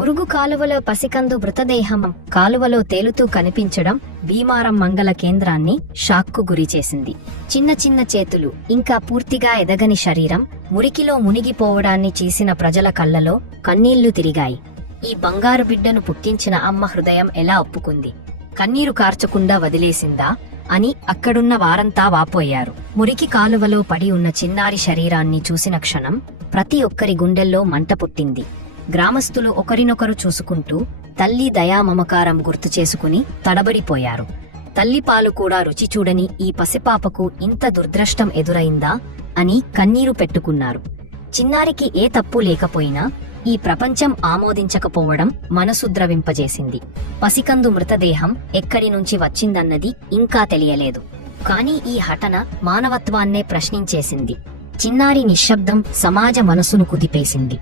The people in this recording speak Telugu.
మురుగు కాలువలో పసికందు మృతదేహం కాలువలో తేలుతూ కనిపించడం భీమారం మంగళ కేంద్రాన్ని షాక్కు గురిచేసింది. చిన్న చిన్న చేతులు, ఇంకా పూర్తిగా ఎదగని శరీరం మురికిలో మునిగిపోవడాన్ని చూసిన ప్రజల కళ్లలో కన్నీళ్లు తిరిగాయి. ఈ బంగారు బిడ్డను పుట్టించిన అమ్మ హృదయం ఎలా ఒప్పుకుంది? కన్నీరు కార్చకుండా వదిలేసిందా అని అక్కడున్న వారంతా వాపోయారు. మురికి కాలువలో పడి ఉన్న చిన్నారి శరీరాన్ని చూసిన క్షణం ప్రతి ఒక్కరి గుండెల్లో మంట పుట్టింది. గ్రామస్తులు ఒకరినొకరు చూసుకుంటూ తల్లి దయా మమకారం గుర్తు చేసుకుని తడబడిపోయారు. తల్లిపాలు కూడా రుచి చూడని ఈ పసిపాపకు ఇంత దుర్దృష్టం ఎదురైందా అని కన్నీరు పెట్టుకున్నారు. చిన్నారికి ఏ తప్పు లేకపోయినా ఈ ప్రపంచం ఆమోదించకపోవడం మనసు ద్రవింపజేసింది. పసికందు మృతదేహం ఎక్కడి నుంచి వచ్చిందన్నది ఇంకా తెలియలేదు. కానీ ఈ హఠన మానవత్వాన్నే ప్రశ్నించేసింది. చిన్నారి నిశ్శబ్దం సమాజ మనసును కుదిపేసింది.